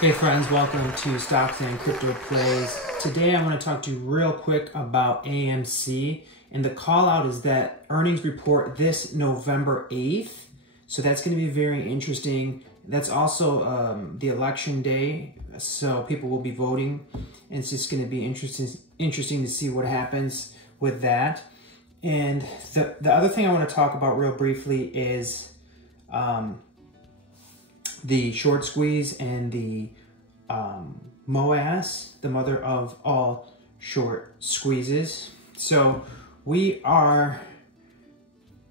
Hey friends, welcome to Stocks and Crypto Plays. Today I want to talk to you real quick about AMC, and the call out is that earnings report this November 8th. So that's going to be very interesting. That's also the election day, so people will be voting, and it's just going to be interesting to see what happens with that. And the other thing I want to talk about real briefly is the short squeeze and the MOASS, the mother of all short squeezes. So we are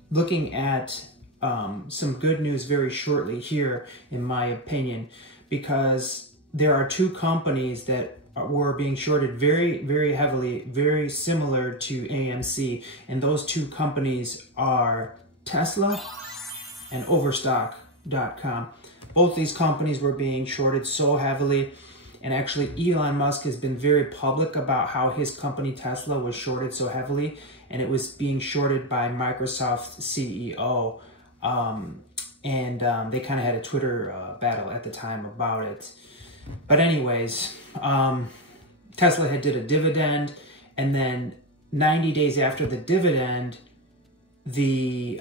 looking at some good news very shortly here, in my opinion, because there are two companies that were being shorted very, very heavily, very similar to AMC. And those two companies are Tesla and Overstock.com. Both these companies were being shorted so heavily, and actually Elon Musk has been very public about how his company Tesla was shorted so heavily, and it was being shorted by Microsoft's CEO. They kind of had a Twitter battle at the time about it. But anyways, Tesla had did a dividend, and then 90 days after the dividend, the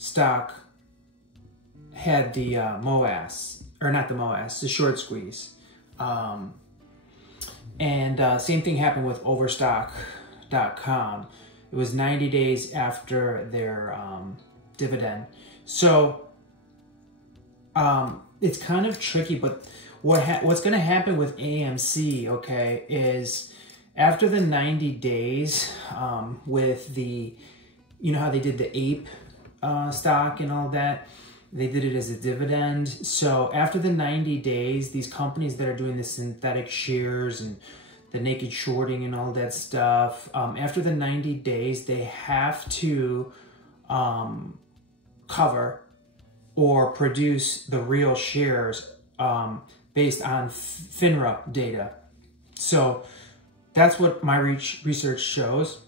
stock had the MOASS, or not the MOASS, the short squeeze. Same thing happened with Overstock.com. It was 90 days after their dividend. So it's kind of tricky, but what's going to happen with AMC, okay, is after the 90 days with the, you know how they did the ape stock and all that, they did it as a dividend. So after the 90 days, these companies that are doing the synthetic shares and the naked shorting and all that stuff, after the 90 days, they have to cover or produce the real shares based on FINRA data. So that's what my research shows.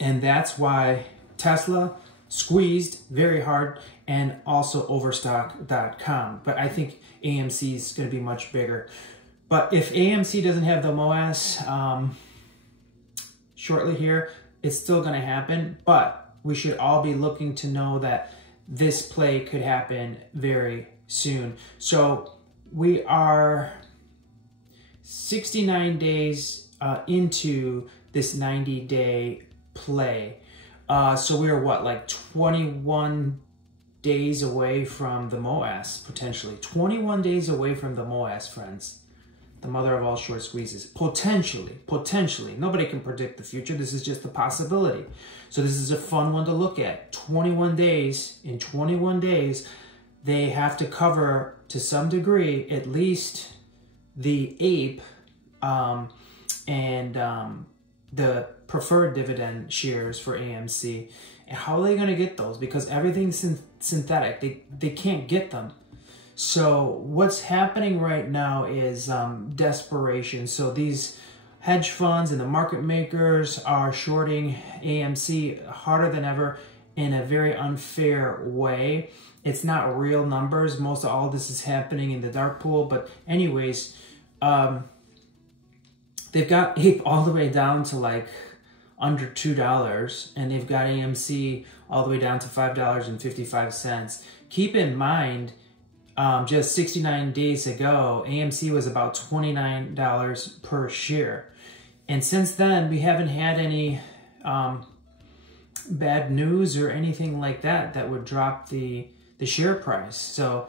And that's why Tesla squeezed very hard, and also Overstock.com. But I think AMC is going to be much bigger. But if AMC doesn't have the MOASS shortly here, it's still going to happen. But we should all be looking to know that this play could happen very soon. So we are 69 days into this 90-day play. So we are what, like 21 days away from the MOASS, potentially. 21 days away from the MOASS, friends. The mother of all short squeezes. Potentially. Nobody can predict the future. This is just a possibility. So this is a fun one to look at. 21 days. In 21 days, they have to cover, to some degree, at least the ape the preferred dividend shares for AMC. And how are they going to get those? Because everything's synthetic. They can't get them. So what's happening right now is desperation. So these hedge funds and the market makers are shorting AMC harder than ever in a very unfair way. It's not real numbers. Most of all this is happening in the dark pool. But anyways, they've got ape all the way down to like under $2, and they've got AMC all the way down to $5.55. Keep in mind, just 69 days ago, AMC was about $29 per share. And since then, we haven't had any bad news or anything like that that would drop the share price. So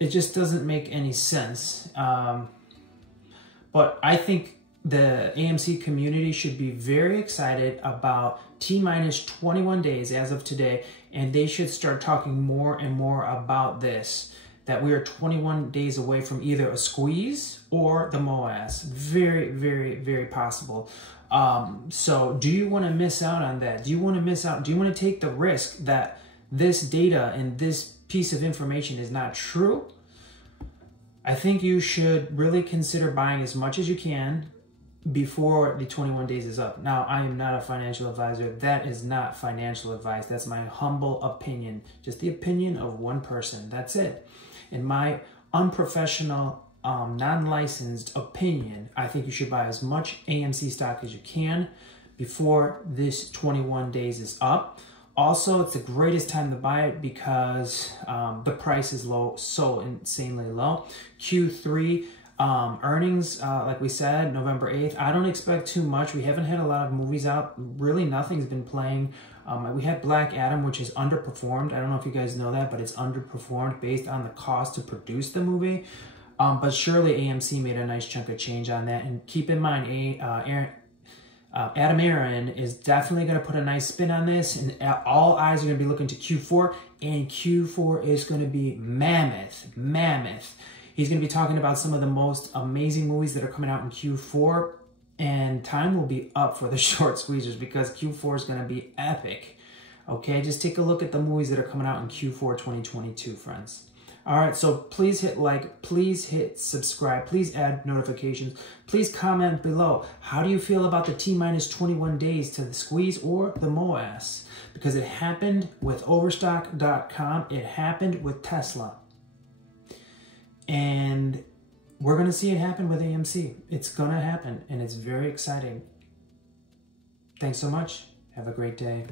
it just doesn't make any sense. But I think the AMC community should be very excited about T-minus 21 days as of today, and they should start talking more and more about this, that we are 21 days away from either a squeeze or the MOASS. Very, very, very possible. So do you want to miss out on that? Do you want to miss out? Do you want to take the risk that this data and this piece of information is not true? I think you should really consider buying as much as you can before the 21 days is up. Now, I am not a financial advisor. That is not financial advice. That's my humble opinion. Just the opinion of one person. That's it. In my unprofessional, non-licensed opinion, I think you should buy as much AMC stock as you can before this 21 days is up. Also, it's the greatest time to buy it because the price is low, so insanely low. Q3 earnings, like we said, November 8th. I don't expect too much. We haven't had a lot of movies out. Really, nothing's been playing. We had Black Adam, which is underperformed. I don't know if you guys know that, but it's underperformed based on the cost to produce the movie. But surely AMC made a nice chunk of change on that. And keep in mind, Adam Aaron is definitely going to put a nice spin on this, and all eyes are going to be looking to Q4, and Q4 is going to be mammoth. He's going to be talking about some of the most amazing movies that are coming out in Q4, and time will be up for the short squeezers because Q4 is going to be epic. Okay, just take a look at the movies that are coming out in Q4 2022, friends. All right, so please hit like, please hit subscribe, please add notifications, please comment below. How do you feel about the T-minus 21 days to the squeeze or the MOASS? Because it happened with Overstock.com, it happened with Tesla. And we're going to see it happen with AMC. It's going to happen, and it's very exciting. Thanks so much. Have a great day.